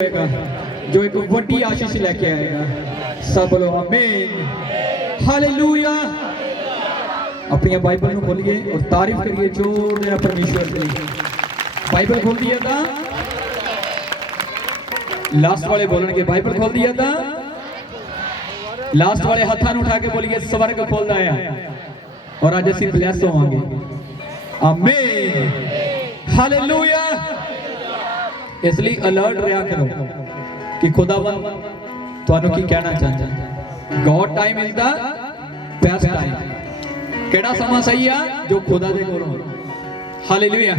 जो एक वड्डी आशीष लेके आएगा। सब बोलो आमीन, हालेलुया। अपनी बाइबल को खोलिए और तारीफ करिए जोरदार परमेश्वर की। बाइबल खोल दिया था, लास्ट वाले बोलेंगे बाइबल खोल दिया था, लास्ट वाले हाथों उठा के बोलिए स्वर्ग खोल दिया और आज ਅਸੀਂ ब्लेस होवांगे। आमीन, हालेलुया। इसलिए अलर्ट रहा करो कि खुदावन ਤੁਹਾਨੂੰ ਕੀ ਕਹਿਣਾ ਚਾਹੁੰਦਾ। God time is the best time. ਕਿਹੜਾ ਸਮਾਂ ਸਹੀ ਆ ਜੋ ਖੁਦਾ ਦੇ ਕੋਲ ਹੋਵੇ। ਹਾਲੇਲੂਇਆ।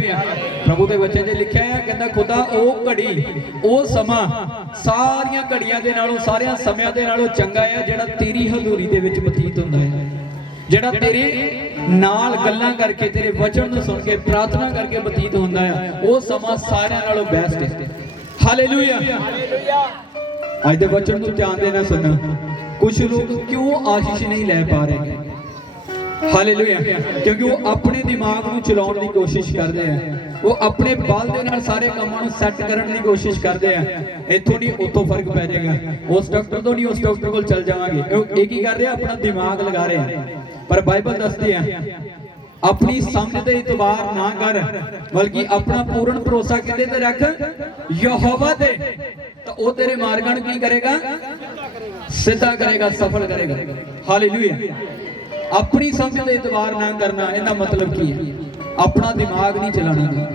ਪ੍ਰਭੂ ਦੇ ਵਚਨ 'ਚ ਲਿਖਿਆ ਹੈ, ਕਹਿੰਦਾ ਖੁਦਾ ਉਹ ਘੜੀ ਉਹ ਸਮਾਂ ਸਾਰੀਆਂ ਘੜੀਆਂ ਦੇ ਨਾਲੋਂ ਸਾਰਿਆਂ ਸਮਿਆਂ ਦੇ ਨਾਲੋਂ ਚੰਗਾ ਹੈ ਜਿਹੜਾ ਤੇਰੀ ਹਜ਼ੂਰੀ ਦੇ ਵਿੱਚ ਬਤੀਤ ਹੁੰਦਾ ਹੈ, ਜਿਹੜਾ ਤੇਰੇ ਨਾਲ ਗੱਲਾਂ ਕਰਕੇ ਤੇਰੇ ਵਚਨ ਨੂੰ ਸੁਣ ਕੇ ਪ੍ਰਾਰਥਨਾ ਕਰਕੇ ਬਤੀਤ ਹੁੰਦਾ ਹੈ। ਉਹ ਸਮਾਂ ਸਾਰਿਆਂ ਨਾਲੋਂ ਬੈਸਟ ਹੈ। ਹਾਲੇਲੂਇਆ। ਅੱਜ ਦੇ ਵਚਨ ਨੂੰ ਧਿਆਨ ਦੇਣਾ ਸੁਣਨਾ। ਕੁਝ ਲੋਕ ਕਿਉਂ ਆਸ਼ੀਸ਼ ਨਹੀਂ ਲੈ ਪਾ ਰਹੇ? ਹਾਲੇਲੂਇਆ। ਕਿਉਂਕਿ ਉਹ ਆਪਣੇ ਦਿਮਾਗ ਨੂੰ ਚਲਾਉਣ ਦੀ ਕੋਸ਼ਿਸ਼ ਕਰਦੇ ਆ, ਉਹ ਆਪਣੇ ਬਲ ਦੇ ਨਾਲ ਸਾਰੇ ਕੰਮਾਂ ਨੂੰ ਸੈੱਟ ਕਰਨ ਦੀ ਕੋਸ਼ਿਸ਼ ਕਰਦੇ ਆ। ਇੱਥੋਂ ਨਹੀਂ ਉੱਥੋਂ ਫਰਕ ਪੈ ਜਾਏਗਾ, ਉਸ ਡਾਕਟਰ ਤੋਂ ਨਹੀਂ ਉਸ ਡਾਕਟਰ ਕੋਲ ਚੱਲ ਜਾਵਾਂਗੇ। ਇਹ ਕੀ ਕਰ ਰਹੇ ਆ? ਆਪਣਾ ਦਿਮਾਗ ਲਗਾ ਰਹੇ ਆ। ਪਰ ਬਾਈਬਲ ਦੱਸਦੀ ਹੈ ਆਪਣੀ ਸਮਝ ਤੇ ਇਤਬਾਰ ਨਾ ਕਰ, ਬਲਕਿ ਆਪਣਾ ਪੂਰਨ ਭਰੋਸਾ ਕਿਹਦੇ ਤੇ ਰੱਖ? ਯਹੋਵਾ ਤੇ। ਤਾਂ ਉਹ ਤੇਰੇ ਮਾਰਗਾਂ ਨੂੰ ਕੀ ਕਰੇਗਾ? ਸਿੱਧਾ ਕਰੇਗਾ, ਸਫਲ ਕਰੇਗਾ। ਹਾਲੇਲੂਇਆ। अपनी समझ का इतबार ना करना, इसका मतलब की है? अपना दिमाग नहीं चलाना।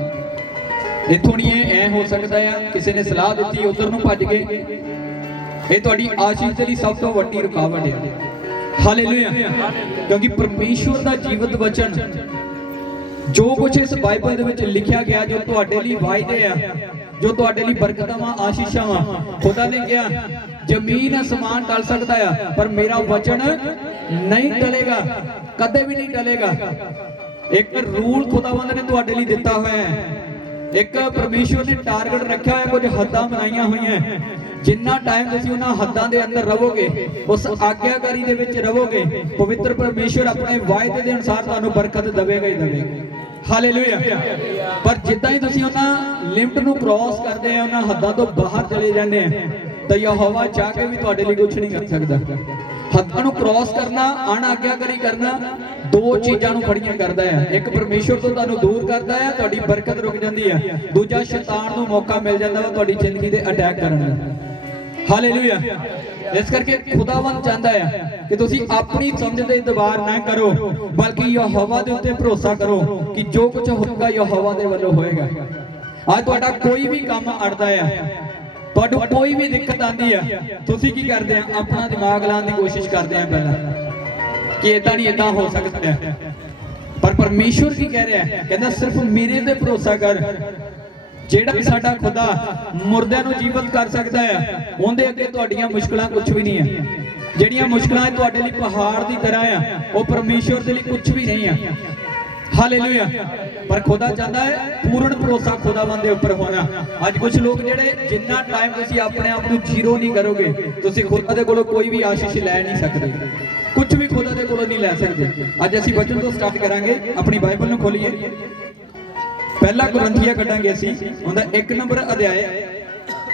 इथों नहीं ऐ हो सकता है किसी ने सलाह दी उधर नूं भज गए, ये तुहाडी आशीष दी सब तो वड्डी रुकावट है। हालेलुया। क्योंकि परमेश्वर का जीवत वचन जो कुछ इस बाइबल दे विच लिखिया गया, जो तुहाडे लई वायदे आ, जो तुहाडे लई बरकतां वा आशीषां वा, खुदा ने कहा जमीन आसमान टल सकता है पर मेरा वचन नहीं टलेगा, कदे भी नहीं टलेगा। एक रूल खुदावंद ने तुहाडे लई दिता होया है, एक परमेश्वर ने टारगेट रखा है, कुछ हद्दां बनाईयां होईयां हैं। जिन्ना टाइम तुसीं उन्हां हद्दां दे अंदर रहोगे, उस आग्याकारी दे विच रहोगे, पवित्र परमेश्वर अपने वायदे दे अनुसार तुहानूं बरकत देवेगा ही देवेगा। हालेलुया। पर जिद्दां ही तुसीं उन्हां लिमिट नूं क्रॉस करदे आ, उन्हां हद्दां तो बाहर चले जांदे आ, तो यहोवा चाह के भी तुहाडे लई कुछ नहीं कर सकदा। हद्दां नूं क्रॉस करना, अनाग्याकारी करना, दो चीज़ां नूं खड़ियां करदा है। एक परमेश्वर तो तुहानूं दूर करदा है, तुहाडी बरकत रुक जांदी है। दूजा शैतान नूं मौका मिल जांदा वा तुहाडी जिंदगी ते अटैक करन दा। हालेलुया। इस करके खुदावंद चाहता है कि तुसी अपनी समझ ते इतबार ना करो, बल्कि यहोवा दे उत्ते भरोसा करो कि जो कुछ होगा यहोवा दे वल्लों होएगा। आज तुहाडा कोई भी काम अड़दा है, तुहाडू कोई भी दिक्कत आती है, तुसी की करते हैं? अपना दिमाग लाने की कोशिश करते हैं पहला कि इदां नहीं इदां हो सकता है। पर परमेश्वर की कह रहा है, कहना सिर्फ मेरे ते भरोसा कर। जेड़ा साडा खुदा मुर्दे नूं जीवित कर सकता है, उहदे अगे तुहाडीआं मुश्किलां कुछ भी नहीं है। जिहड़ियां मुश्किलां तुहाडे लई पहाड़ की तरह है, वो परमेश्वर दे लई कुछ भी नहीं है। हालेलुया। पर खुदा चाहता है पूर्ण भरोसा खुदावंद दे उपर होना। आज कुछ लोग जेड़े जिन्ना टाइम तुसीं अपने आप नूं जीरो नहीं करोगे, तुसीं खुदा दे कोलों कोई भी आशीष लै नहीं सकदे, कुछ भी खुदा दे कोलों नहीं लै सकदे। अज असीं वचन तो स्टार्ट करांगे। अपनी बाइबल नूं खोलीए, पहला कुरिन्थिया कढांगे असीं, उहदा 1 नंबर अध्याय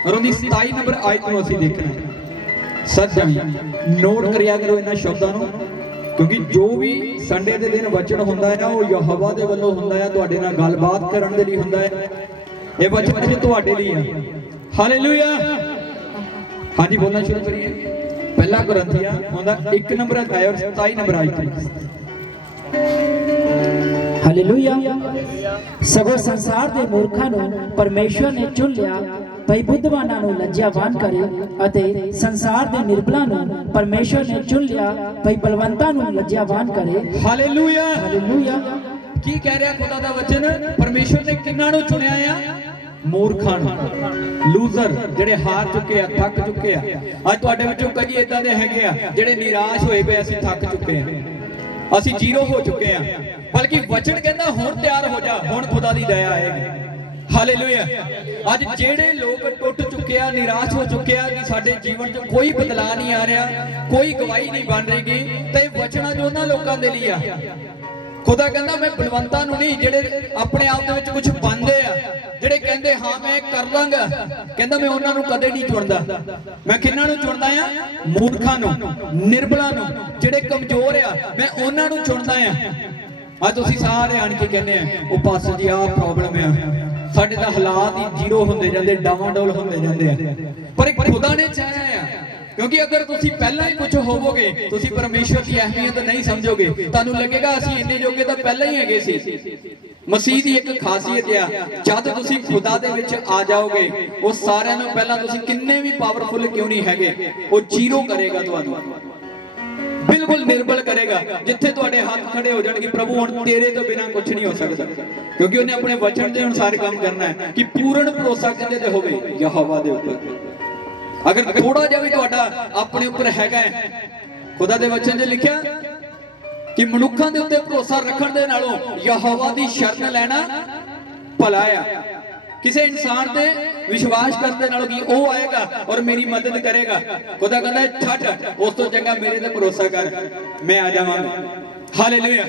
और उहदी 27 नंबर आयत नूं असीं देखना। सच नोट करिया करो इन्हां शब्दां नूं, क्योंकि जो भी संडे के दिन वचन होंदा है ना, वो यहोवा दे वल्लों होंदा है, तुहाडे नाल गलबात करन दे लई होंदा है। ये वचन अज तुहाडे लई है। हालेलुया। हाँ जी, बोलना शुरू करिए। पहला कुरिन्थिया उहदा 1 नंबर अध्याय और 27 नंबर आयत। हालेलुया। सगों संसार दे मूर्खां नूं परमेश्वर ने चुन लिया, भई बुद्धवानां नूं लज्जावान करे, अते संसार दे निर्बलां नूं परमेश्वर ने चुन लिया, भई बलवंतां नूं लज्जावान करे। हालेलुया। हालेलुया। की कह रहा खुदा दा वचन? परमेश्वर ने किन्हां नूं चुनिया आ? मूर्खां नूं, लूजर, जेड़े हार चुके आ, थक चुके आ। अज तुहाडे विचों कई इदां दे हैगे आ जेड़े निराश होए पए, असीं थक चुके आ, असीं जीरो हो चुके हैं। बल्कि वचन कहता हुण तैयार हो जा, हुण खुदा दी दया आएगी। हालेलुया। आज जेड़े लोग टुट चुके हैं, निराश हो चुके हैं कि साडे जीवन च कोई बदलाव नहीं आ रहा, कोई गवाही नहीं बन रही, तो वचन जो उन्हां लोकां दे लई आ। खुदा कहता मैं बलवंतां नूं नहीं, जेड़े अपने आप दे विच कुछ बनदे आ, जेड़े कहंदे हां मैं कर लांगा, कहंदा मैं उन्हां नूं कदे नहीं चुनदा। मैं किन्हां नूं चुनदा आ? मूर्खां नूं, निर्बलां नूं, जेड़े कमजोर आ, मैं उन्हां नूं चुनदा आ। आज तुसीं सारे आण के कहंदे आ ओ पास्टर जी आ प्रॉब्लम आ, साडे तां हालात ही जीरो हुंदे जांदे, डावाडोल हुंदे जांदे आ। पर खुदा ने चाहया है, क्योंकि अगर तुसी पहला ही कुछ होवोगे, तुसी परमेश्वर की अहमियत नहीं समझोगे, तानू लगेगा असीं इन्ने जोगे तां पहला ही हैगे सी। मसीह दी एक खासियत है, जद तुसी खुदा दे विच आ जाओगे, वो सारिਆਂ ਨੂੰ ਪਹਿਲਾਂ ਤੁਸੀਂ किन्ने भी पावरफुल क्यों नहीं हैगे, वो जीरो करेगा, तुहानू बिल्कुल निर्बल करेगा। जिथे तुहाडे हाथ खड़े हो जाणगे, प्रभु हुण तेरे तो बिना कुछ नहीं हो सकता, क्योंकि उन्हें अपने वचन दे अनुसार काम करना है कि पूर्ण भरोसा किहदे ते होवे? यहोवा दे उपर। अगर थोड़ा जिहा भी तुहाडा अपने उपर हैगा है, खुदा दे वचन 'च लिखिया कि मनुक्खां दे उत्ते भरोसा रखण दे नालों यहोवा दी शरण लेना भला आ। किसी इंसान ते विश्वास करने नालों कि वो आएगा और मेरी मदद करेगा, खुदा कहता है छੱਡ, उस तो चंगा मेरे ते भरोसा कर, मैं आ जावांगा। हालेलुया।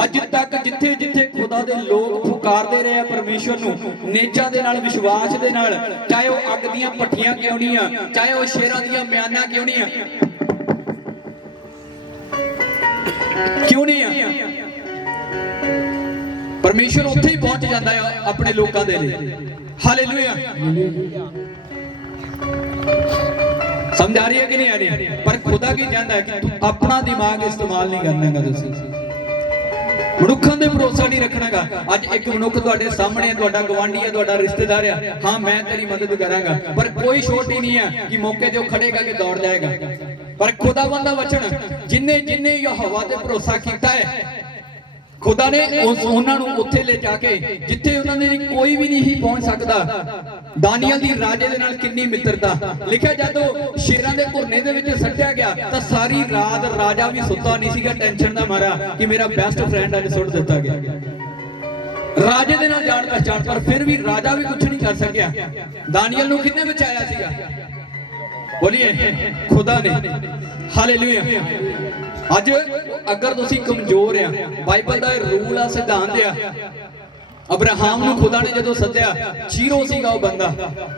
अज तक जिथे जिथे खुदा दे लोग पुकारदे रहे परमेश्वर नूं नेजा दे नाल, विश्वास दे नाल, चाहे वो अग दीयां भट्ठियां क्यों नहीं आ, चाहे वो शेरां दीयां म्यानां क्यों नहीं आ, क्यों नहीं आ, परमेश्वर उत्थे ही पहुंच जाता है अपने लोगों के लिए। हालेलुया। समझ आ रही है कि नहीं आ रही? पर खुदा की चाहता है कि तू अपना दिमाग इस्तेमाल नहीं करना गा, तुसीं मनुक्खां दे भरोसा नहीं रखना गा। अज एक मनुख तुहाडे सामने, तुहाडा गवांढी है, तुहाडा रिश्तेदार है, हाँ मैं तेरी मदद करांगा, पर कोई छोट ही नहीं है कि मौके ते खड़ेगा कि दौड़ जाएगा। पर खुदावंद दा वचन, जिन्ने जिन्ने यहोवा ते भरोसा कीता है, खुदा ने उन्होंने उत्थे ले जाके जिथे उन्होंने कोई भी नहीं पहुंच सकता। दानियल दी राजे दे नाल किन्नी मित्रता, लिखिया जदों शेरां दे घुरने दे विच सट्टिया गया तां सारी रात राजा भी सुत्ता नहीं सीगा, टेंशन दा मारा कि मेरा बेस्ट फ्रेंड अज सुट दिता गया। राजे दे नाल जान पहचान, पर फिर भी राजा भी कुछ नहीं कर सकिया। दानियल नूं किन्ने बचाया सीगा? बोलिए खुदा ने। हालेलुया। अज अगर तुसी कमजोर आ, बाइबल दा रूल आ, सिद्धांत आ, अब्राहम नूं खुदा ने जदों सद्दिया, जीरो सीगा वो बंदा,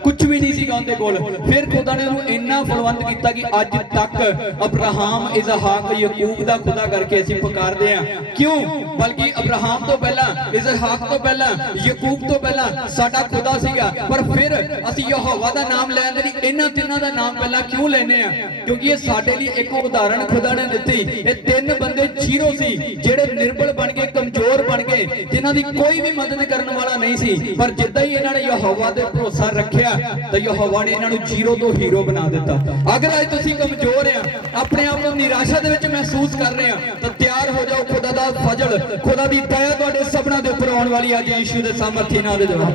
कुछ भी नहीं सीगा उनदे कोल, फिर खुदा ने उन्हें इन्ना फलवंत कीता कि अज तक अब्राहम, इसहाक, याकूब दा खुदा करके असीं पुकारदे आ। क्यों? बल्कि अब्राहम तो पहला, इसहाक तो पहला, याकूब तो पहला साडा खुदा सीगा, पर फिर असीं यहोवा दा नाम लैण दे लई इन्हां तिन्हां दा नाम पहला क्यों लेने आ? क्योंकि ये साडे लई एक उदाहरण खुदा ने दित्ती। ये तीन बंदे जीरो सी, जेड़े निर्बल बन गए, कमजोर बन गए, जिन्हां दी कोई भी मदद करने वाला नहीं सी, पर जिद्दां ही इन्हां ने यहोवा ते भरोसा रखिया तो यहोवा ने इन्हां नूं जीरो तो हीरो बना दिता। अगर अज तुसीं कमजोर आ, अपने आप को निराशा दे विच महसूस कर रहे हैं, तो तैयार हो जाओ, खुदा दा फजल, खुदा दी दया तुहाडे सबना दे उपर आउण वाली अज यीशु दे सामर्थी नाल दे द्वारा।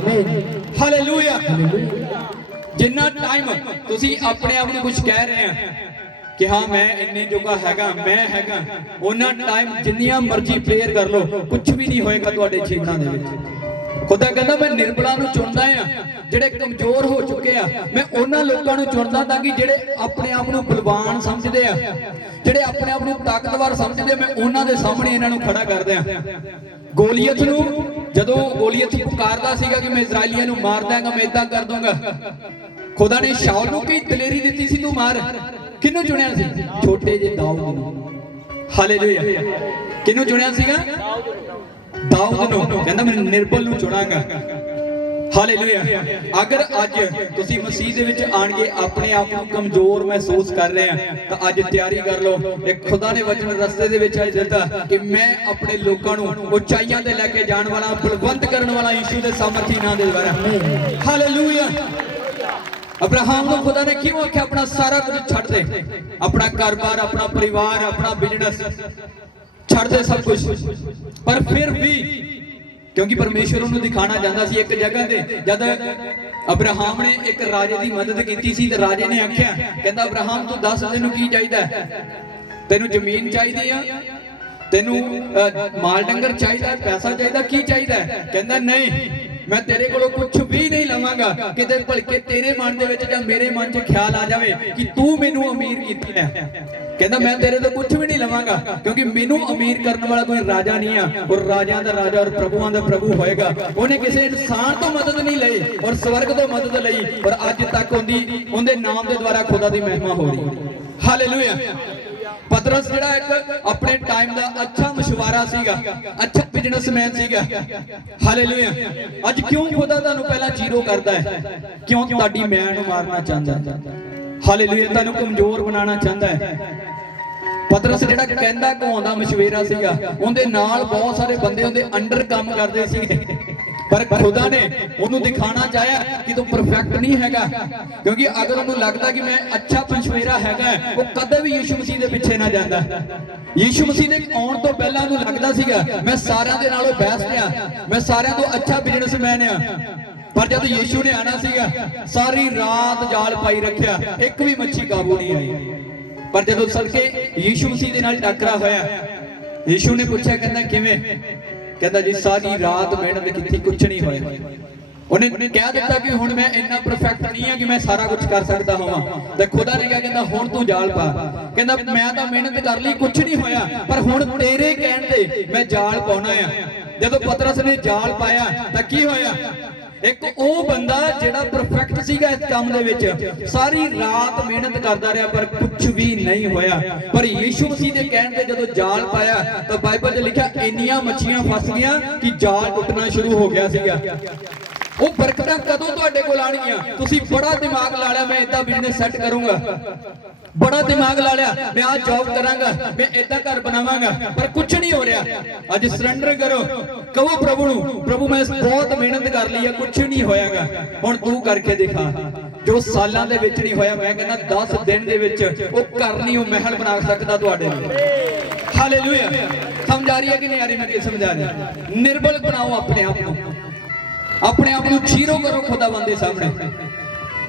हालेलुया। जिन्ना टाइम तुसीं अपने आप नूं कुछ कह रहे हैं कि हाँ मैं इन्ने जोगा हैगा, मैं हैगा, उन्ना टाइम जिन्नियां मर्जी प्रेयर कर लो, कुछ भी नहीं होएगा तुहाडे जीवनां दे विच। खुदा कहता मैं निर्बलां नूं चुनदा आ, जेड़े कमजोर हो चुके आ, मैं उन्हां लोकां नूं चुनदा ताकि जेड़े अपने आप नूं बलवान समझदे आ, जेड़े अपने आप नूं ताकतवर समझदे आ, मैं उन्हां दे सामने इन्हां नूं खड़ा कर दियां। गोलियत नूं जदों गोलियत पुकारदा सीगा कि मैं इजराइलियां नूं मार दांगा, मैं इदां कर दूंगा, खुदा ने शाऊल नूं की दलेरी दित्ती सी, तू मार। किन्नू चुनिया सी? छोटे जे दाऊद नूं। हालेलुया। किन्नू चुनिया सीगा? दाऊद नूं। कहंदा मैं निर्बल नूं चुनांगा। हालेलुया। अगर अज तुसीं मसीह दे विच आण के अपने आप नूं कमजोर महसूस कर रहे हैं, तो अज तैयारी कर लो। एक खुदा ने वचन रस्ते दे विच अज दित्ता कि मैं अपने लोकां नूं उचाइयां ते लैके जाण वाला, बलवंत करन वाला यीशु दे सामर्थी नाम दे द्वारा। हालेलुया। अब्राहम को खुदा ने क्यों आख्या अपना सारा कुछ छड़ दे, अपना घर-बार, अपना परिवार, अपना बिजनेस छड़ दे सब कुछ, पर फिर भी क्योंकि परमेश्वर उन्हें दिखाना चाहता सी। एक जगह ते जद अब्राहम ने एक राजे की मदद की सी, ते राजे ने आख्या, कहंदा अब्राहम तू दस तेनू की चाहिदा? तेनू जमीन चाहिदी आ, तेनू माल डंगर चाहिदा, पैसा चाहिदा, की चाहिदा? कहंदा नहीं, मैं तेरे कोलों कुछ भी नहीं लवांगा किते भलके तेरे मन दे विच जां मेरे मन 'च ख्याल आ जावे कि तू मैनू अमीर कीता है। कहंदा मैं तेरे तो कुछ भी नहीं लवांगा क्योंकि मैनू अमीर करने वाला कोई राजा नहीं है और राजा दा राजा और प्रभुआं दा प्रभु होएगा। उन्हें किसी इंसान तो मदद नहीं लई और स्वर्ग तो मदद लई और अज तक उनके नाम के द्वारा खुदा दी महिमा हो रही। हालेलुया। पतरस जिहड़ा एक अपने टाइम दा अच्छा मशवरा सीगा, अच्छा बिजनेसमैन सीगा। हालेलुया। अज क्यों खुदा तुहानू पहला जीरो करदा है? क्यों तुहाडी मैं नू मारना चाहंदा है। हालेलुया। तुहानू कमजोर बनाना चाहंदा है। पतरस जिहड़ा कहंदा कहाउंदा मशवरा सीगा, उहदे नाल बहुत सारे बंदे उहदे अंडर काम करदे सीगे पर खुदा ने उन्होंने दिखाना चाहा कि तू परफेक्ट नहीं हैगा क्योंकि अगर उन्होंने लगता कि मैं अच्छा मशवरा हैगा वो कदे भी यीशु मसीह के पीछे ना जाता। यीशु मसीह ने आने तो पहला उन्होंने लगता सीगा मैं सारिਆਂ ਦੇ ਨਾਲੋਂ बेस्ट आ, मैं सारिਆਂ ਤੋਂ अच्छा बिजनेसमैन आ। पर जब यीशु ने आना सीगा सारी रात जाल पाई रखिया, एक भी मच्छी काबू नहीं आई। पर जब सड़के यीशु मसीह के नाल टकरा होया, यीशु ने पूछा कहंदा किवें? कहता जी सारी रात मेहनत की कुछ नहीं होया। उन्हें कह दिता कि हुण मैं इन्ना परफेक्ट नहीं है कि मैं सारा कुछ कर सकता होवां। ते खुदा ने कहा कहंदा हुण तू जाल पा। कहंदा मैं तो मेहनत कर ली कुछ नहीं होया पर हुण तेरे कहण ते मैं जाल पाउणा है। जदों पतरस ने जाल पाया तां की होया? एक वो बंदा जिहड़ा परफेक्ट सीगा इस काम दे विच सारी रात मेहनत करदा रहा पर कुछ भी नहीं होया। पर यीशु मसीह दे कहण ते जदों जाल पाया तो बाइबल च लिखा इन्नियां मच्छियां फस गईयां कि जाल टुटना शुरू हो गया सीगा। वो बरकतां कदों तुहाडे कोल आणगीਆਂ? तुसीं बड़ा दिमाग ला लिया मैं इदां बिजनेस सैट करूंगा, बड़ा दिमाग ला लिया मैं आज जॉब करांगा, मैं इदां घर बनावांगा, पर कुछ नहीं हो रहा। अज सरेंडर करो, कहो प्रभु नूं प्रभु मैं बहुत मेहनत कर ली है कुछ नहीं होयागा, हुण तू करके दिखा। जो सालां दे विच नहीं होया मैं कहना 10 दिन दे विच वो घर नहीं वो महल बना सकदा तुहाडे लिए। हालेलुया। समझ आ रही है कि नहीं आ रही? मैं क्या समझा रही? निर्बल बनाओ अपने आप को, अपने आप को जीरो करो खुदावंद दे सामने।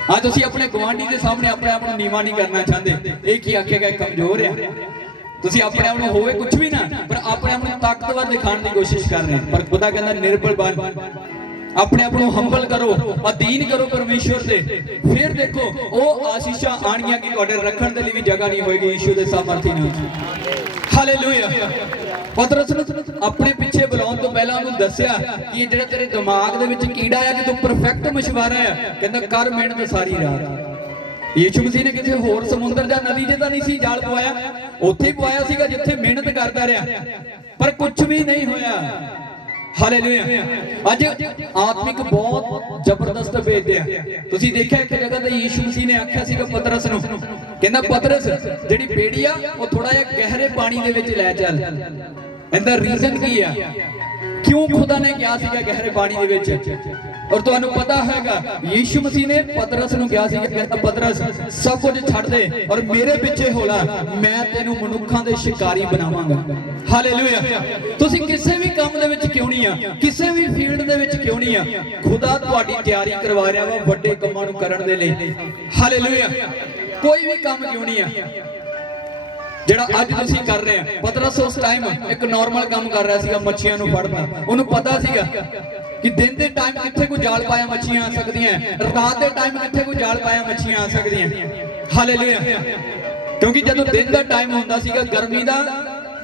आज तुसीं अपने गवांढी के सामने अपने आप को नीवा नहीं करना चाहते। एक ही आखेगा कमजोर है, तुसीं अपने आप को होवे कुछ भी ना पर अपने आप को ताकतवर दिखाने की कोशिश कर रहे हैं। पर खुदा कहता निर्बल बन, अपने आप को हंबल करो, अधीन करो परमेश्वर से, फिर देखो वो आशीषां आणियां कि तुहाडे रखण दे लई भी जगह नहीं होएगी यीशु दे सामर्थी नाल। हालेलुया। पतरस अपने पीछे बुलाने तो पहला उन्होंने दसिया कि ये जेड़ा तेरे दिमाग दे विच कीड़ा है कि तू परफेक्ट मशवरा है, कहंदा कर मेहनत सारी रात। यीशु मसीह ने किसी होर समुंदर या नदी च तां नहीं सी जाल पवाया, उत्थे पवाया सीगा जिथे मेहनत करता रहा पर कुछ भी नहीं होया। हालेलुया। अज आत्मिक बहुत जबरदस्त भेजते हैं। तुसीं देखिया एक जगह ते यीशु मसीह ने आख्या सीगा पतरस नूं, कहंदा पतरस जिहड़ी बेड़ी आ वो थोड़ा जिहा गहरे पानी दे विच लै चल। इहदा रीजन की है? क्यों खुदा ने कहा सीगा गहरे पानी दे विच? और तुहानू पता हैगा यीशु मसीह ने पतरस नूं कहा सीगा कहंदा पतरस सब कुछ छड्ड दे और मेरे पीछे हो ला, मैं तैनू मनुखां दे शिकारी बनावांगा। हालेलुया। तुसीं किसी भी काम दे विच क्यों नहीं आ, किसी भी फील्ड दे विच क्यों नहीं आ, खुदा तुहाडी तैयारी करवा रहा वा वड्डे कामां नूं करन दे लई। हालेलुया। कोई भी काम क्यों नहीं आ ਜਿਹੜਾ ਅੱਜ ਤੁਸੀਂ ਕਰ ਰਹੇ ਆ। ਪਤਰਸ ਉਸ ਟਾਈਮ ਇੱਕ ਨਾਰਮਲ ਕੰਮ ਕਰ ਰਿਹਾ ਸੀਗਾ, ਮੱਛੀਆਂ ਨੂੰ ਫੜਨਾ। ਉਹਨੂੰ ਪਤਾ ਸੀਗਾ ਕਿ ਦਿਨ ਦੇ ਟਾਈਮ ਕਿੱਥੇ ਕੋਈ ਜਾਲ ਪਾਇਆ ਮੱਛੀਆਂ ਆ ਸਕਦੀਆਂ, ਰਾਤ ਦੇ ਟਾਈਮ ਕਿੱਥੇ ਕੋਈ ਜਾਲ ਪਾਇਆ ਮੱਛੀਆਂ ਆ ਸਕਦੀਆਂ। ਹਾਲੇਲੂਇਆ। ਕਿਉਂਕਿ ਜਦੋਂ ਦਿਨ ਦਾ ਟਾਈਮ ਹੁੰਦਾ ਸੀਗਾ, ਗਰਮੀ ਦਾ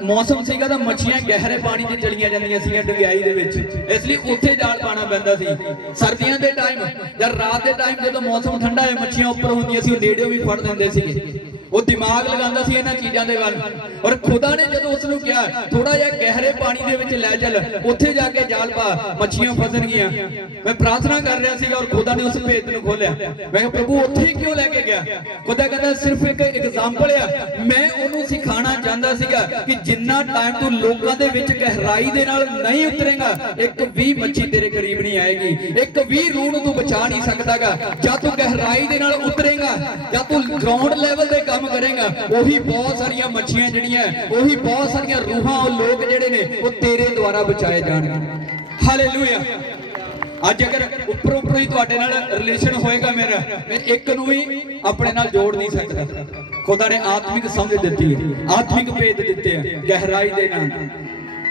मौसम सीगा तो मछलियां गहरे पानी च चलियां जांदियां सी डुंगाई दे विच, इसलिए उत्थे जाल पाना पैंदा सी। सर्दियां दे टाइम या रात दे टाइम जदों मौसम ठंडा है मछलियां उपर हुंदियां सी, नेड़े भी फड़ लैंदे सीगे। वो दिमाग लगांदा सी इन्हां चीज़ां दे वल। और खुदा ने जदों उसनूं कहा थोड़ा जिहा गहरे पानी दे विच लै चल, उत्थे जाके जाल पा, मछलियां फसणगियां। मैं प्रार्थना कर रहा सीगा और खुदा ने उस भेद नूं खोलिया। मैं कहा प्रभु उत्थे क्यों लैके गया? खुदा कहंदा सिर्फ एक एग्जाम्पल है, मैं उहनूं सिखाना चाहता सीगा कि जिन्ना टाइम तू लोकां दे विच गहराई दे नाल नहीं उतरेगा, एक भी मच्छी तेरे करीब नहीं आएगी, एक भी रूह नूं तू बचा नहीं सकदागा। जब तू गहराई दे नाल उतरेगा, जब तू ग्राउंड लेवल दे काम करेगा, वही बहुत सारियां मच्छियां जिहड़ियां, वही बहुत सारियां रूहां और लोग जिहड़े ने वो तेरे द्वारा बचाए जाणगे। हालेलुया। अज अगर उपर उपर ही तुहाडे नाल रिलेशन होएगा मेरा, मैं एक नूं भी अपने नाल जोड़ नहीं सकदा। खुदा ने आत्मिक समझ दित्ती है, आत्मिक भेद दिते हैं गहराई दे नाल।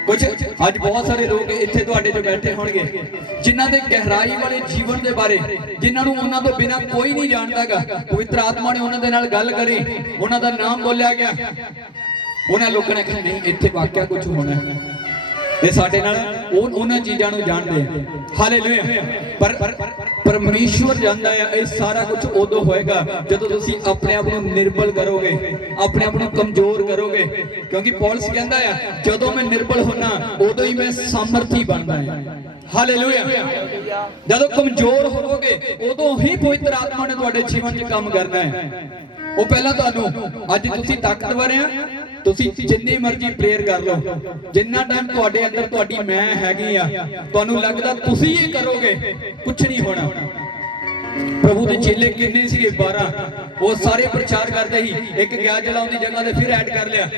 ਕੁਝ ਅੱਜ ਬਹੁਤ ਸਾਰੇ ਲੋਕ ਇੱਥੇ ਤੁਹਾਡੇ ਜੋ ਬੈਠੇ ਹੋਣਗੇ ਜਿਨ੍ਹਾਂ ਦੇ ਗਹਿਰਾਈ ਵਾਲੇ ਜੀਵਨ ਦੇ ਬਾਰੇ, ਜਿਨ੍ਹਾਂ ਨੂੰ ਉਹਨਾਂ ਤੋਂ ਬਿਨਾਂ ਕੋਈ ਨਹੀਂ ਜਾਣਦਾਗਾ। ਪਵਿੱਤਰ ਆਤਮਾ ਨੇ ਉਹਨਾਂ ਦੇ ਨਾਲ ਗੱਲ ਕਰੀ, ਉਹਨਾਂ ਦਾ ਨਾਮ ਬੋਲਿਆ ਗਿਆ, ਉਹਨਾਂ ਲੋਕਾਂ ਨੇ ਕਿਹਾ ਨਹੀਂ ਇੱਥੇ ਵਾਕਿਆ ਕੁਝ ਹੋਣਾ ਹੈ। ਇਹ ਸਾਡੇ ਨਾਲ ਉਹਨਾਂ ਚੀਜ਼ਾਂ ਨੂੰ ਜਾਣਦੇ ਆ। ਹਾਲੇਲੂਇਆ। ਪਰ ਪਰਮੇਸ਼ਵਰ ਜਾਣਦਾ ਹੈ ਇਹ ਸਾਰਾ ਕੁਝ ਉਦੋਂ ਹੋਏਗਾ ਜਦੋਂ ਤੁਸੀਂ ਆਪਣੇ ਆਪ ਨੂੰ ਨਿਰਬਲ ਕਰੋਗੇ, ਆਪਣੇ ਆਪ ਨੂੰ ਕਮਜ਼ੋਰ ਕਰੋਗੇ। ਕਿਉਂਕਿ ਪੌਲਸ ਕਹਿੰਦਾ ਹੈ ਜਦੋਂ ਮੈਂ ਨਿਰਬਲ ਹੁੰਨਾ ਉਦੋਂ ਹੀ ਮੈਂ ਸਾਮਰਥੀ ਬਣਦਾ ਹਾਂ। ਹਾਲੇਲੂਇਆ। ਜਦੋਂ ਕਮਜ਼ੋਰ ਹੋਵੋਗੇ ਉਦੋਂ ਹੀ ਪਵਿੱਤਰ ਆਤਮਾ ਨੇ ਤੁਹਾਡੇ ਜੀਵਨ 'ਚ ਕੰਮ ਕਰਨਾ ਹੈ। ਉਹ ਪਹਿਲਾਂ ਤੁਹਾਨੂੰ ਅੱਜ ਤੁਸੀਂ ਤਾਕਤਵਰ ਆ, ਤੁਸੀਂ ਜਿੰਨੀ ਮਰਜ਼ੀ ਪ੍ਰੇਅਰ ਕਰ ਲਓ, ਜਿੰਨਾ ਟਾਈਮ ਤੁਹਾਡੇ ਅੰਦਰ ਤੁਹਾਡੀ ਮੈਂ ਹੈਗੀ ਆ, ਤੁਹਾਨੂੰ ਲੱਗਦਾ ਤੁਸੀਂ ਇਹ ਕਰੋਗੇ, ਕੁਝ ਨਹੀਂ ਹੋਣਾ। ਪ੍ਰਭੂ ਦੇ ਚੇਲੇ ਕਿੰਨੇ ਸੀਗੇ? 12। ਉਹ ਸਾਰੇ ਪ੍ਰਚਾਰ ਕਰਦੇ ਸੀ, ਇੱਕ ਗਿਆ ਜਲਾਉਣ ਦੀ ਜਗ੍ਹਾ ਤੇ ਫਿਰ ਐਡ ਕਰ ਲਿਆ।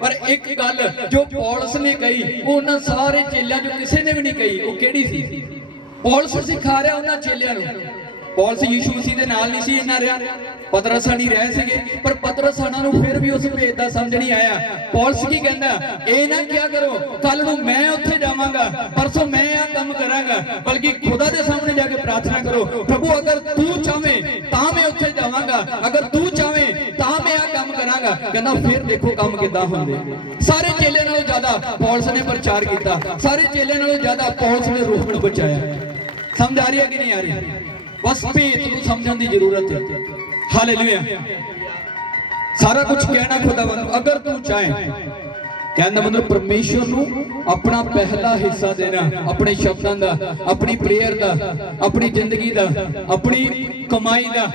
ਪਰ ਇੱਕ ਗੱਲ ਜੋ ਪੌਲਸ ਨੇ ਕਹੀ ਉਹ ਉਹਨਾਂ ਸਾਰੇ ਚੇਲਿਆਂ ਚੋਂ ਕਿਸੇ ਨੇ ਵੀ ਨਹੀਂ ਕਹੀ। ਉਹ ਕਿਹੜੀ ਸੀ? ਪੌਲਸ ਸਿਖਾ ਰਿਹਾ ਉਹਨਾਂ ਚੇਲਿਆਂ ਨੂੰ। ਪੌਲਸ ਯੀਸ਼ੂ ਮਸੀਹ ਦੇ ਨਾਲ ਨਹੀਂ ਸੀ ਇੰਨਾ ਰਿਹਾ, ਪਤਰਸ ਨਹੀਂ ਰਹੇ ਸੀਗੇ, ਪਰ ਪਤਰਸ ਨੂੰ ਫਿਰ ਵੀ ਉਸ ਭੇਦ ਦਾ ਸਮਝ ਨਹੀਂ ਆਇਆ। ਪੌਲਸ ਕੀ ਕਹਿੰਦਾ? ਇਹ ਨਾ ਕਿਹਾ ਕਰੋ ਕੱਲ ਨੂੰ ਮੈਂ ਉੱਥੇ ਜਾਵਾਂਗਾ, ਪਰਸੋਂ ਮੈਂ ਆ ਕੰਮ ਕਰਾਂਗਾ, ਬਲਕਿ ਖੁਦਾ ਦੇ ਸਾਹਮਣੇ ਜਾ ਕੇ ਪ੍ਰਾਰਥਨਾ ਕਰੋ, ਪ੍ਰਭੂ ਅਗਰ ਤੂੰ ਚਾਵੇਂ ਤਾਂ ਮੈਂ ਉੱਥੇ ਜਾਵਾਂਗਾ, ਅਗਰ ਤੂੰ ਚਾਵੇਂ ਤਾਂ ਮੈਂ ਆ ਕੰਮ ਕਰਾਂਗਾ। ਕਹਿੰਦਾ ਫਿਰ ਦੇਖੋ ਕੰਮ ਕਿੱਦਾਂ ਹੁੰਦੇ। ਸਾਰੇ ਚੇਲਿਆਂ ਨਾਲੋਂ ਜ਼ਿਆਦਾ ਪੌਲਸ ਨੇ ਪ੍ਰਚਾਰ ਕੀਤਾ, ਸਾਰੇ ਚੇਲਿਆਂ ਨਾਲੋਂ ਜ਼ਿਆਦਾ ਪੌਲਸ ਨੇ ਰੂਹ ਨੂੰ ਬਚਾਇਆ। ਸਮਝ ਆ ਰਹੀ ਹੈ ਕਿ ਨਹੀਂ ਆ ਰਹੀ? ਬਸ ਭੇਤ ਨੂੰ ਸਮਝਣ ਦੀ ਜ਼ਰੂਰਤ ਹੈ। ਹਾਲੇਲੂਇਆ। ਸਾਰਾ ਕੁਝ ਕਹਿਣਾ ਖੁਦਾਵੰਦ ਅਗਰ ਤੂੰ ਚਾਹੇ, ਕਹਿੰਦਾ ਮਤਲਬ ਪਰਮੇਸ਼ਵਰ ਨੂੰ ਆਪਣਾ ਪਹਿਲਾ ਹਿੱਸਾ ਦੇਣਾ, ਆਪਣੇ ਸ਼ਬਦਾਂ ਦਾ, ਆਪਣੀ ਪ੍ਰੇਅਰ ਦਾ, ਆਪਣੀ ਜ਼ਿੰਦਗੀ ਦਾ, ਆਪਣੀ ਕਮਾਈ ਦਾ।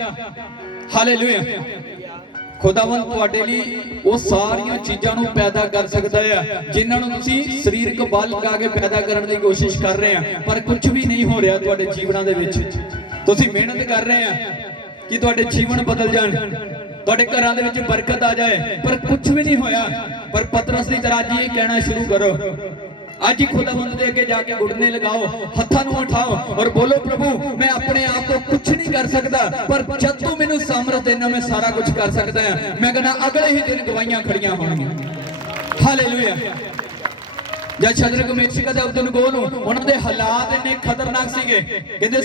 ਹਾਲੇਲੂਇਆ। ਖੁਦਾਵੰਦ ਤੁਹਾਡੇ ਲਈ ਉਹ ਸਾਰੀਆਂ ਚੀਜ਼ਾਂ ਨੂੰ ਪੈਦਾ ਕਰ ਸਕਦਾ ਹੈ ਜਿਨ੍ਹਾਂ ਨੂੰ ਤੁਸੀਂ ਸਰੀਰਕ ਬਲ ਲਗਾ ਕੇ ਪੈਦਾ ਕਰਨ ਦੀ ਕੋਸ਼ਿਸ਼ ਕਰ ਰਹੇ ਆ, ਪਰ ਕੁਝ ਵੀ ਨਹੀਂ ਹੋ ਰਿਹਾ ਤੁਹਾਡੇ ਜੀਵਨਾਂ ਦੇ ਵਿੱਚ। ਤੁਸੀਂ ਮਿਹਨਤ ਕਰ ਰਹੇ ਆ ਕਿ ਤੁਹਾਡੇ ਜੀਵਨ ਬਦਲ ਜਾਣ, ਤੁਹਾਡੇ ਘਰਾਂ ਦੇ ਵਿੱਚ ਬਰਕਤ ਆ ਜਾਏ, ਪਰ ਕੁਝ ਵੀ ਨਹੀਂ ਹੋਇਆ। ਪਰ ਪਤਰਸ ਦੀ ਤਰ੍ਹਾਂ ਜੀ ਇਹ ਕਹਿਣਾ ਸ਼ੁਰੂ ਕਰੋ, ਅੱਜ ਹੀ ਖੁਦਾਵੰਦ ਦੇ ਅੱਗੇ ਜਾ ਕੇ ਘੁਟਨੇ ਲਗਾਓ, ਹੱਥਾਂ ਨੂੰ ਉਠਾਓ ਔਰ ਬੋਲੋ, ਪ੍ਰਭੂ ਮੈਂ ਆਪਣੇ ਆਪ ਤੋਂ ਕੁਝ ਨਹੀਂ ਕਰ ਸਕਦਾ, ਪਰ ਜਦ ਤੂੰ ਮੈਨੂੰ ਸਾਮਰਥ ਦੇਣਾ ਮੈਂ ਸਾਰਾ ਕੁਝ ਕਰ ਸਕਦਾ ਹਾਂ। ਮੈਂ ਕਹਿੰਦਾ ਅਗਲੇ ਹੀ ਦਿਨ ਗਵਾਹੀਆਂ ਖੜੀਆਂ ਹੋਣਗੀਆਂ। ਹਾਲੇਲੂਇਆ। ਜਦ ਸ਼ਦਰਕ ਮੇਸ਼ਕ ਤੇ ਅਬਦਨਗੋ ਨੂੰ ਉਹਨਾਂ ਦੇ ਹਾਲਾਤ ਇੰਨੇ ਖਤਰਨਾਕ ਸੀਗੇ, ਕਹਿੰਦੇ